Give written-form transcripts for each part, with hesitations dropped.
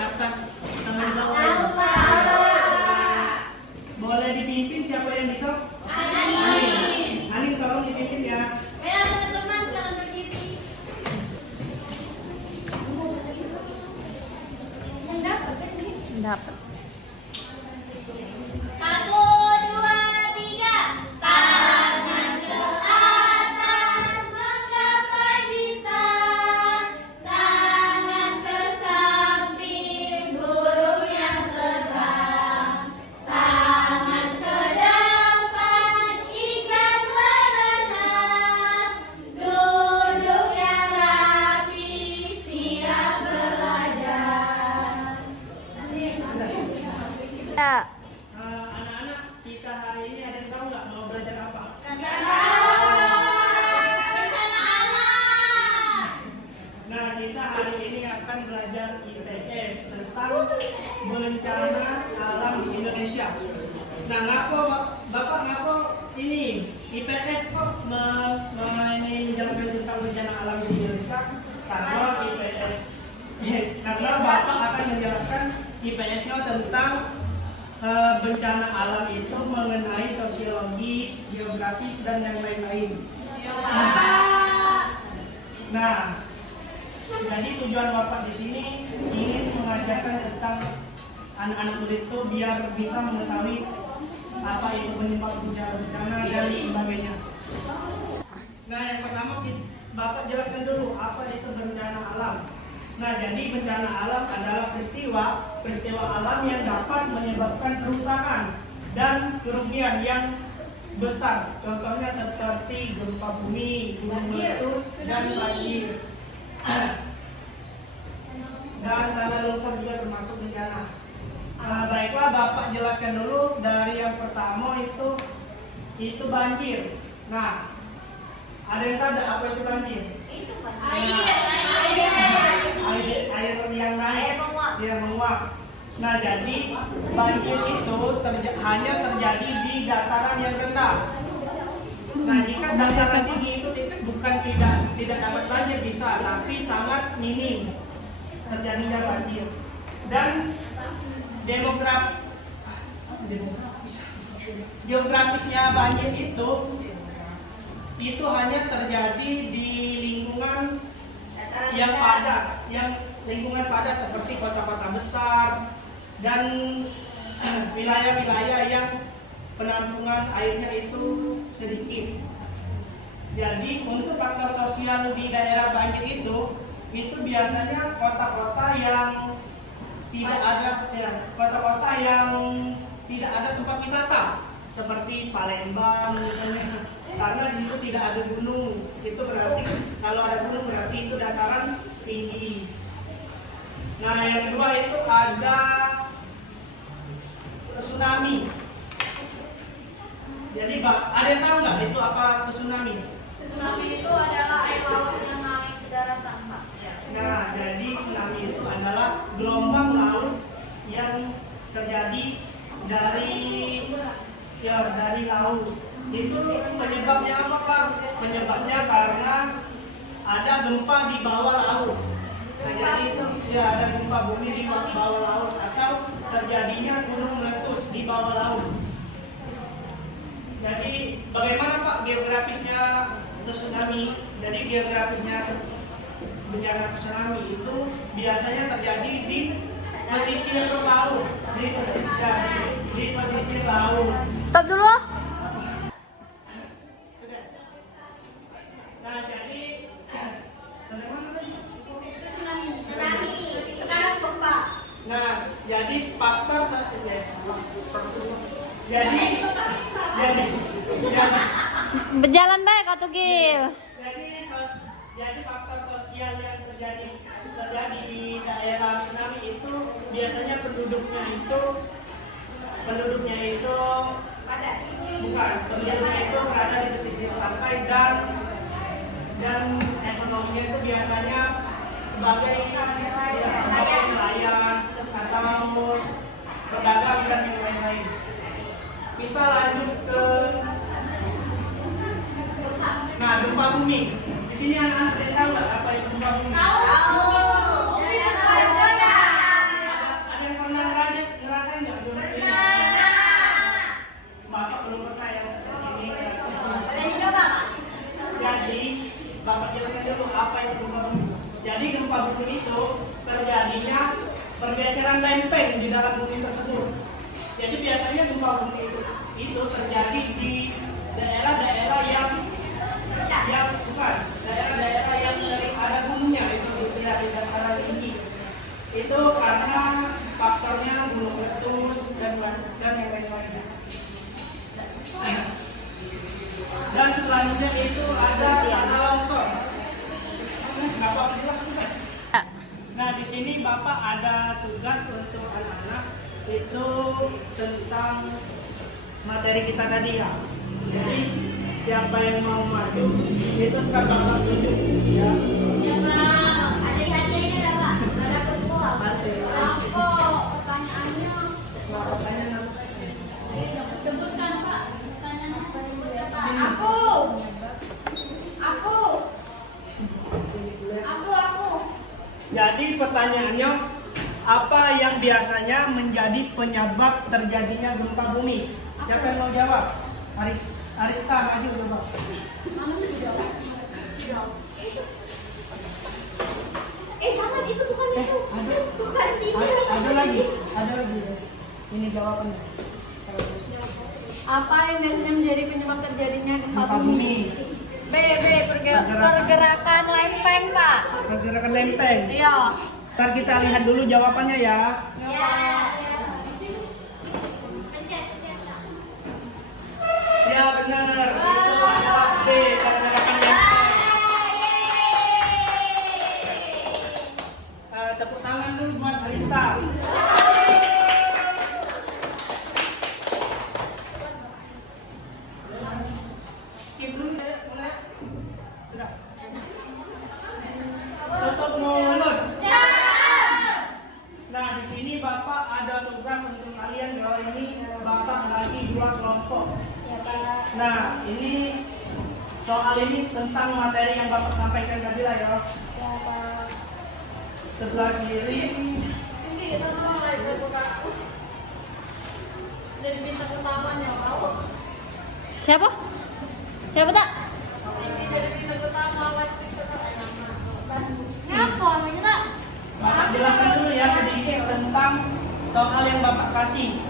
atas, tangan di bawah. Boleh dipimpin siapa yang bisa? Ani tolong dipimpin ya. Ayo teman-teman jangan berdiri. Dapat. 1, 2, 3. Tangan ke atas menggapai bintang. Tangan ke samping burung yang terbang. Tangan ke depan ikan berenang. Duduk yang rapi siap belajar. Ya. Anak-anak, kita hari ini ada yang tahu nggak mau belajar apa? Bencana alam. Nah, kita hari ini akan belajar IPS tentang bencana alam Indonesia. Nah, Bapak ngapo ini IPS kok menjelaskan tentang bencana alam di Indonesia? Karena IPS, karena Bapak akan menjelaskan IPS-nya tentang bencana alam itu mengenai sosiologis, geografis, dan yang lain-lain. Nah, jadi tujuan Bapak di sini ingin mengajarkan tentang anak-anak murid itu biar bisa mengetahui apa itu penyebab bencana dan sebagainya. Nah, yang pertama Bapak jelaskan dulu apa itu bencana alam. Nah, jadi bencana alam adalah peristiwa alam yang dapat menyebabkan kerusakan dan kerugian yang besar. Contohnya seperti gempa bumi, gunung meletus, dan banjir. Dan tanah longsor juga termasuk bencana. Baiklah, Bapak jelaskan dulu dari yang pertama itu banjir. Nah, ada yang tahu apa itu banjir? Itu Air yang naik, dia menguap. Nah, jadi banjir itu hanya terjadi di dataran yang rendah. Nah, jika dataran tinggi itu bukan tidak dapat banjir bisa, tapi sangat minim terjadinya banjir. Dan geografisnya banjir itu hanya terjadi di lingkungan yang padat, seperti kota-kota besar dan wilayah-wilayah yang penampungan airnya itu sedikit. Jadi untuk faktor sosial di daerah banjir itu biasanya kota-kota yang tidak ada tempat wisata seperti Palembang misalnya, karena di situ tidak ada gunung. Itu berarti kalau ada gunung berarti itu dataran tinggi. Nah, yang kedua itu ada tsunami. Jadi ada yang tahu nggak itu apa tsunami? Tsunami itu adalah air laut yang naik ke daratan, Pak. Nah, jadi tsunami itu adalah gelombang laut yang terjadi dari laut. Itu penyebabnya apa, Pak? Penyebabnya karena ada gempa di bawah laut. Nah, jadi itu ada gempa bumi di bawah laut atau terjadinya gunung meletus di bawah laut. Jadi bagaimana, Pak, geografisnya tsunami? Jadi geografisnya bencana tsunami itu biasanya terjadi di pesisir laut, di pesisir laut. Stop dulu. Nah, jadi Tsunami. Sekarang gempa. nah, jadi faktor jadi Berjalan baik kau tuh Gil. jadi faktor sosial yang terjadi di daerah tsunami itu biasanya penduduknya itu berada di pesisir pantai dan ekonominya itu biasanya sebagai nelayan atau pedagang dan yang lain-lain. Kita lanjut ke gempa bumi. Di sini anak-anak tahu nggak apa itu gempa bumi? Tahu. pergeseran lempeng di dalam bumi tersebut. Jadi biasanya gempa bumi itu terjadi di daerah-daerah yang bukan daerah-daerah yang sering ada gunungnya, itu tidak di dataran tinggi. Itu karena faktornya gunung meletus dan yang lain-lainnya. Dan selanjutnya itu ada tanah longsor. Kenapa jelas juga? Nah, di sini Bapak ada tugas untuk anak-anak itu tentang materi kita tadi ya. Jadi siapa yang mau maju itu kan Bapak tunjuk ya. Siapa? Ada hadiahnya ada Pak? Ada perempuan. Apa pertanyaannya? Pertanyaan Sebutkan Pak. Pertanyaan apa? Aku. Jadi pertanyaannya, apa yang biasanya menjadi penyebab terjadinya gempa bumi? Siapa yang mau jawab? Arista maju coba. Jangan itu bukan itu. Bukan itu. Ada lagi. Ini jawabannya. Apa yang biasanya menjadi penyebab terjadinya gempa Gempa bumi? bumi. B. Pergerakan lempeng, Pak. Pergerakan lempeng. Iya. Ntar kita lihat dulu jawabannya ya. Ya benar. Itu adalah B. Pergerakan lempeng. Tepuk tangan dulu buat Arista. Skip dulu ya, mulai. Sudah. Tutup mulut. Nah, di sini Bapak ada tugas untuk kalian bahwa ini Bapak bagi dua kelompok. Nah, ini soal ini tentang materi yang Bapak sampaikan tadi lah ya. Sebelah kiri. Siapa? Siapa tak? Bapak jelaskan dulu ya sedikit tentang soal yang Bapak kasih.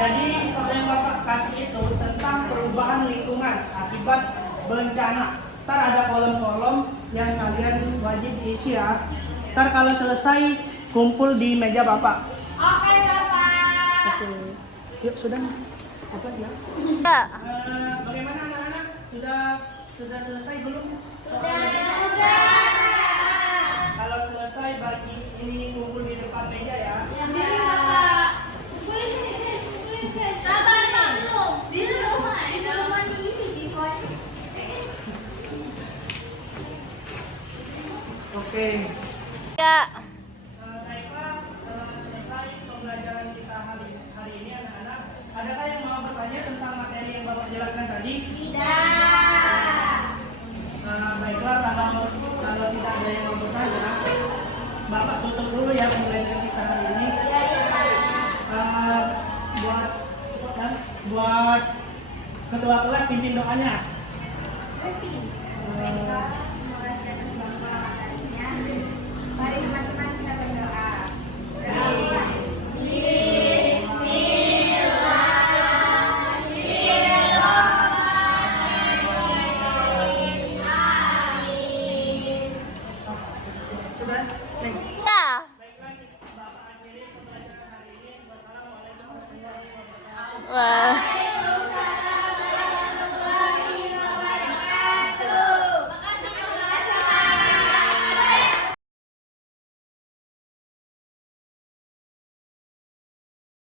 Jadi soal yang Bapak kasih itu tentang perubahan lingkungan akibat bencana. Ntar ada kolom-kolom yang kalian wajib diisi ya. Ntar kalau selesai kumpul di meja Bapak. Oke, Bapak. Oke. Yuk sudah. Apa ya? Ya. Bagaimana anak-anak? Sudah selesai belum? Sudah. Kalau selesai bagi ini kumpul di depan meja ya. Sendiri, Bapak. Sabar, Pak. Belum. Disuruh mandi ini siswanya. Oke. Ya. Baiklah, selesai pembelajaran kita hari ini anak-anak. Adakah yang mau bertanya tentang materi yang Bapak jelaskan tadi? Tidak. Baiklah, kalau tidak ada yang mau bertanya, Bapak tutup dulu ya pembelajaran kita hari ini. Buat ketua kelas pimpin doanya. Mari teman-teman kita berdoa. Sudah? Ya. Baiklah, Bapak akhiri pembelajaran hari ini. Wassalamualaikum warahmatullahi wabarakatuh. Wah.